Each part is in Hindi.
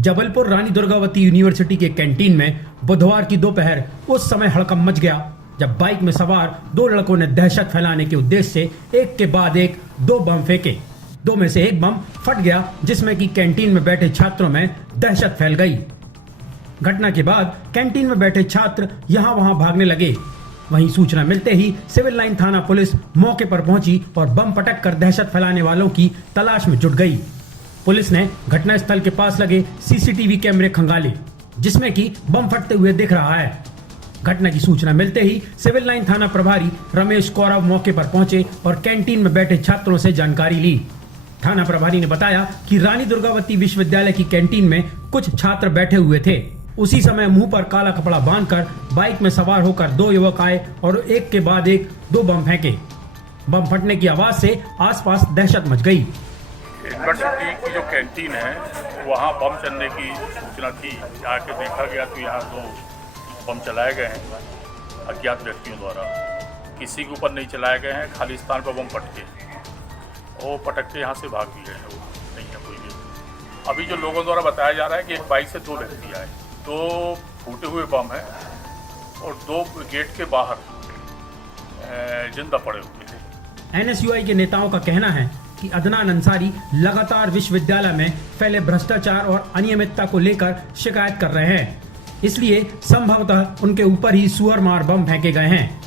जबलपुर रानी दुर्गावती यूनिवर्सिटी के कैंटीन में बुधवार की दोपहर उस समय हड़कंप मच गया जब बाइक में सवार दो लड़कों ने दहशत फैलाने के उद्देश्य से एक के बाद एक दो बम फेंके। दो में से एक बम फट गया जिसमें कि कैंटीन में बैठे छात्रों में दहशत फैल गई। घटना के बाद कैंटीन में बैठे छात्र यहां वहां भागने लगे। वहीं सूचना मिलते ही सिविल लाइन थाना पुलिस मौके पर पहुंची और बम पटक कर दहशत फैलाने वालों की तलाश में जुट गई। पुलिस ने घटनास्थल के पास लगे सीसीटीवी कैमरे खंगाले जिसमें कि बम फटते हुए दिख रहा है। घटना की सूचना मिलते ही सिविल लाइन थाना प्रभारी रमेश कौरव मौके पर पहुंचे और कैंटीन में बैठे छात्रों से जानकारी ली। थाना प्रभारी ने बताया कि रानी दुर्गावती विश्वविद्यालय की कैंटीन में कुछ छात्र बैठे हुए थे। उसी समय मुंह पर काला कपड़ा बांधकर बाइक में सवार होकर दो युवक आए और एक के बाद एक दो बम फेंके। बम फटने की आवाज से आसपास दहशत मच गई। यूनिवर्सिटी की जो कैंटीन है वहाँ बम चलने की सूचना थी। आके देखा गया तो यहाँ दो बम चलाए गए हैं अज्ञात व्यक्तियों द्वारा। किसी के ऊपर नहीं चलाए गए हैं, खाली स्थान पर बम पटके वो पटक के यहाँ से भाग भी गए हैं। वो नहीं है कोई भी। अभी जो लोगों द्वारा बताया जा रहा है कि एक बाइक से दो व्यक्ति आए, दो फूटे हुए बम हैं और दो गेट के बाहर जिंदा पड़े हुए थे। एनएसयूआई के नेताओं का कहना है कि अदनान अंसारी लगातार विश्वविद्यालय में फैले भ्रष्टाचार और अनियमितता को लेकर शिकायत कर रहे हैं, इसलिए संभवतः उनके ऊपर ही सुअर मार बम फेंके गए हैं।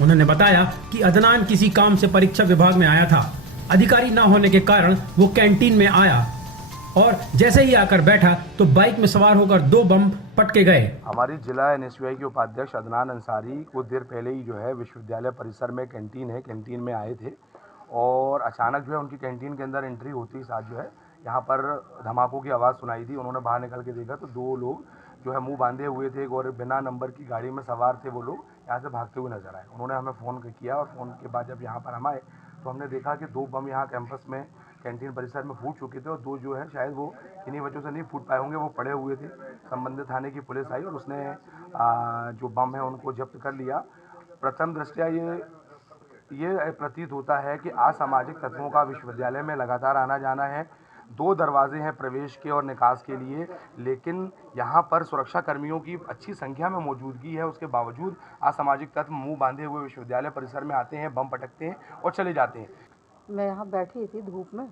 उन्होंने बताया कि अदनान किसी काम से परीक्षा विभाग में आया था। अधिकारी न होने के कारण वो कैंटीन में आया और जैसे ही आकर बैठा तो बाइक में सवार होकर दो बम पटके गए। हमारी जिला एनएसयूआई के उपाध्यक्ष अदनान अंसारी कुछ देर पहले ही जो है विश्वविद्यालय परिसर में कैंटीन में आए थे और अचानक जो है उनकी कैंटीन के अंदर एंट्री होती ही साथ जो है यहाँ पर धमाकों की आवाज़ सुनाई दी। उन्होंने बाहर निकल के देखा तो दो लोग जो है मुंह बांधे हुए थे और बिना नंबर की गाड़ी में सवार थे। वो लोग यहाँ से भागते हुए नजर आए। उन्होंने हमें फ़ोन किया और फ़ोन के बाद जब यहाँ पर हम आए तो हमने देखा कि दो बम यहाँ कैंपस में कैंटीन परिसर में फूट चुके थे और दो जो है शायद वो इन्हीं वजह से नहीं फूट पाए होंगे, वो पड़े हुए थे। संबंधित थाने की पुलिस आई और उसने जो बम है उनको जब्त कर लिया। प्रथम दृष्टया ये प्रतीत होता है कि असामाजिक तत्वों का विश्वविद्यालय में लगातार आना जाना है। दो दरवाजे हैं प्रवेश के और निकास के लिए, लेकिन यहाँ पर सुरक्षा कर्मियों की अच्छी संख्या में मौजूदगी है। उसके बावजूद असामाजिक तत्व मुंह बांधे हुए विश्वविद्यालय परिसर में आते हैं, बम पटकते हैं और चले जाते हैं। मैं यहाँ बैठी थी धूप में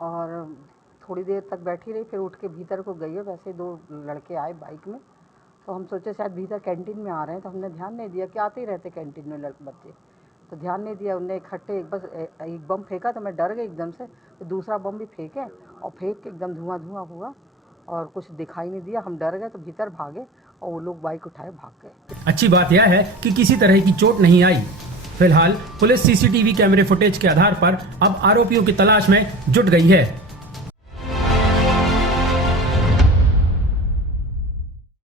और थोड़ी देर तक बैठी रही, फिर उठ के भीतर को गई है। वैसे दो लड़के आए बाइक में तो हम सोचे शायद भीतर कैंटीन में आ रहे हैं, तो हमने ध्यान नहीं दिया कि आते ही रहते कैंटीन में बच्चे, तो ध्यान नहीं दिया। उनने इकट्ठे बस एक बम फेंका तो मैं डर गई एकदम से, तो दूसरा बम भी फेंके और फेंक के एकदम धुआं हुआ और कुछ दिखाई नहीं दिया। हम डर गए तो भीतर भागे और वो लोग बाइक उठाए भाग गए। अच्छी बात यह है कि किसी तरह की चोट नहीं आई। फिलहाल पुलिस सीसीटीवी कैमरे फुटेज के आधार पर अब आरोपियों की तलाश में जुट गई है।